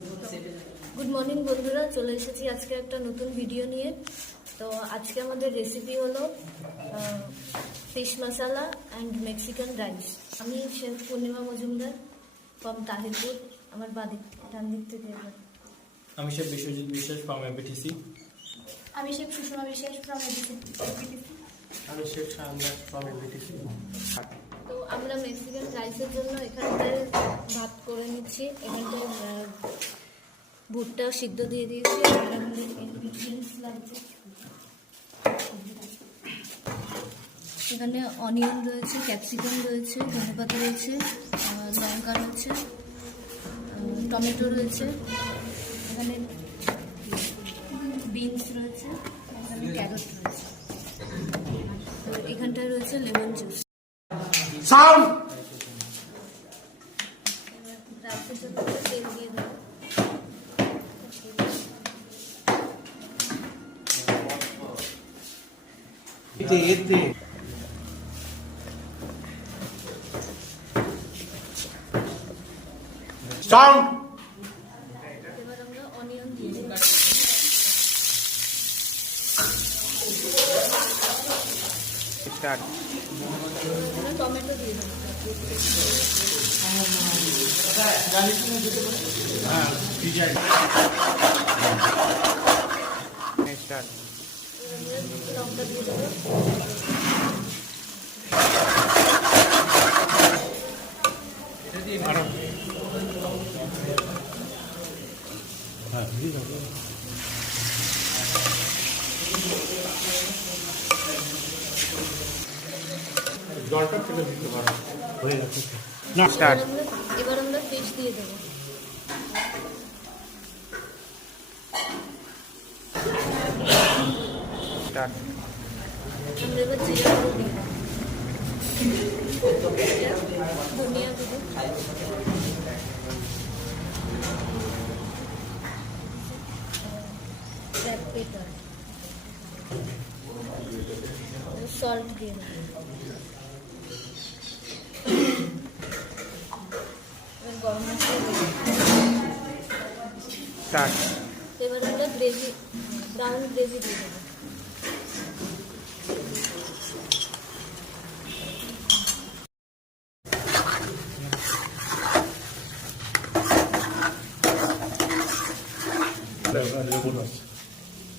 Good morning বন্ধুরা, চলে এসেছি আজকে একটা নতুন ভিডিও নিয়ে। তো আজকে আমাদের রেসিপি হলো fish masala and Mexican rice. আমি শেফ পূর্ণিমা মজুমদার ফ্রম তাহিরপুর। আমার ডান দিক থেকে আমি শেফ বিশ্বজিৎ বিশ্বাস ফ্রম এপিটিসি। আমি শেফ সুষমা বিশ্বাস ফ্রম এপিটিসি। আমি শেফ শাহনাজ ফ্রম এপিটিসি। তো আমরা মেক্সিকান রাইসের জন্য এখানটায় ভাত করে নিচ্ছি। এখানটায় ভুট্টা সিদ্ধ দিয়ে দিয়েছি। এখানে অনিয়ন রয়েছে, ক্যাপসিকাম রয়েছে, ধনেপাতা রয়েছে, লঙ্কা রয়েছে, টমেটো রয়েছে, এখানে বিনস রয়েছে, এখানে ক্যারট রয়েছে, তো এখানটায় রয়েছে লেমন জুস। রাইসের জন্য তেল দিয়ে দেবো। এবার আমরা অনিয়ন দিয়ে দেবো। টমেটো দিয়ে দেবো। লঙ্কা দিয়ে দেবো। জলটা থেকে দিতে পারো হয়ে যাচ্ছে না। এবার আমরা ফিশ দিয়ে দেবো। আমরা এবার জিরা গুঁড়ো দিব, ধনিয়া দেবো, ব্ল্যাক পেপার, সল্ট দিয়ে দেবো। গরম মশলা দিয়ে এবার আমরা গ্রেভি, ব্রাউন গ্রেভি দিয়ে দেবো।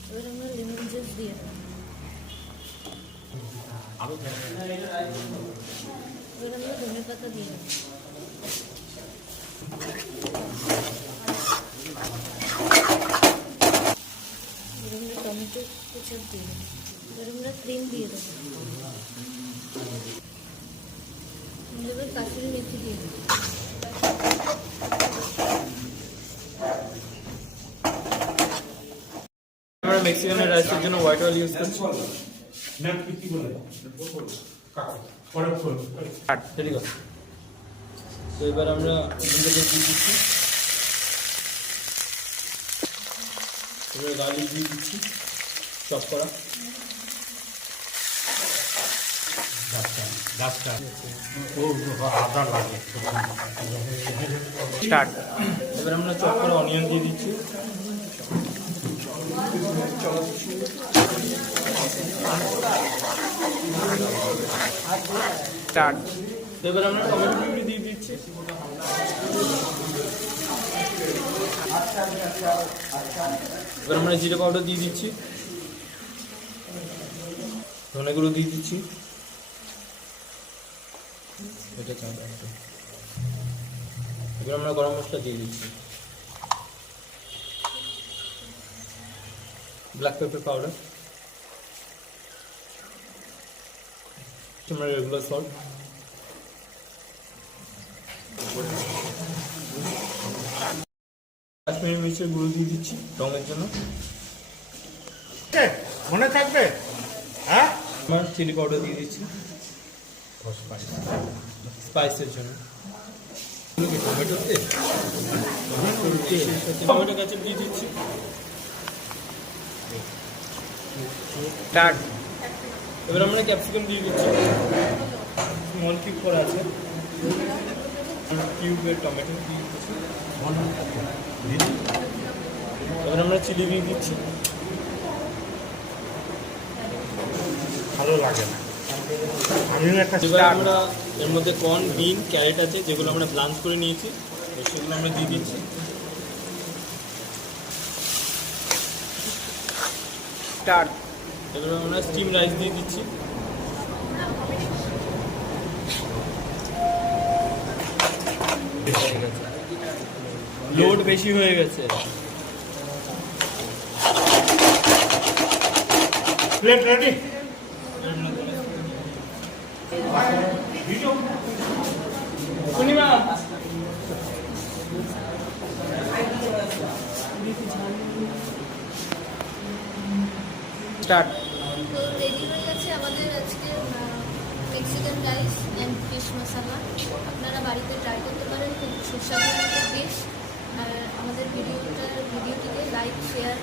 এবার আমরা লেমন জুস দিয়ে দেবো। এবার আমরা ধনে পাতা দিয়ে দেবো। এবার আমরা টমেটো কেচাপ দিয়ে দেবো। এবার আমরা ক্রিম দিয়ে দেবো। এবার কাসুরি মেথি দিয়ে দেবো। আমরা মেক্সিকান রাইসের জন্য হোয়াইট অয়েল ইউজ করছি। ঠিক আছে, তো এবার আমরা দিয়ে দিচ্ছি, এবার গার্লিক দিয়ে দিচ্ছি চপ করা। এবার আমরা চপ করা অনিয়ন দিয়ে দিচ্ছি। এবার আমরা টমেটো পিউরি দিয়ে দিচ্ছি। এবার আমরা জিরে পাউডার দিয়ে দিচ্ছি, ধনে গুঁড়ো দিয়ে দিচ্ছি, এবার আমরা গরম মশলা দিয়ে দিচ্ছি, ব্ল্যাক পেপার পাউডার, আমরা রেগুলার সল্ট, কাশ্মীরি মির্চের গুঁড়ো দিয়ে দিচ্ছি রঙের জন্য। মনে থাকবে? হ্যাঁ, আমার চিলি পাউডার দিয়ে দিচ্ছি স্পাইসের জন্য। টমেটো কেচাপ দিয়ে দিচ্ছি। এবার আমরা ক্যাপসিকাম দিয়ে দিচ্ছি, স্মল কিউব করা আছে, কিউবের টমেটো দিয়ে দিচ্ছি। আমরা চিলি দিয়ে দিচ্ছি। ভালো লাগে না। আমিও একটা এবার আমরা এর মধ্যে কর্ন, বিন, ক্যারেট আছে যেগুলো আমরা ব্লাঞ্চ করে নিয়েছি, তো সেগুলো আমরা দিয়ে দিচ্ছি। স্টার্ট। এবার আমরা স্টিম রাইস দিয়ে দিচ্ছি। লোড বেশি হয়ে গেছে। Plate ready. পূর্ণিমা স্টার্ট। তো রেডি হয়ে গেছে আমাদের আজকে Mexican rice and fish masala. আপনারা বাড়িতে ট্রাই করতে পারেন, খুব সুস্বাদু একটা ডিশ। আর আমাদের ভিডিওটিকে লাইক, শেয়ার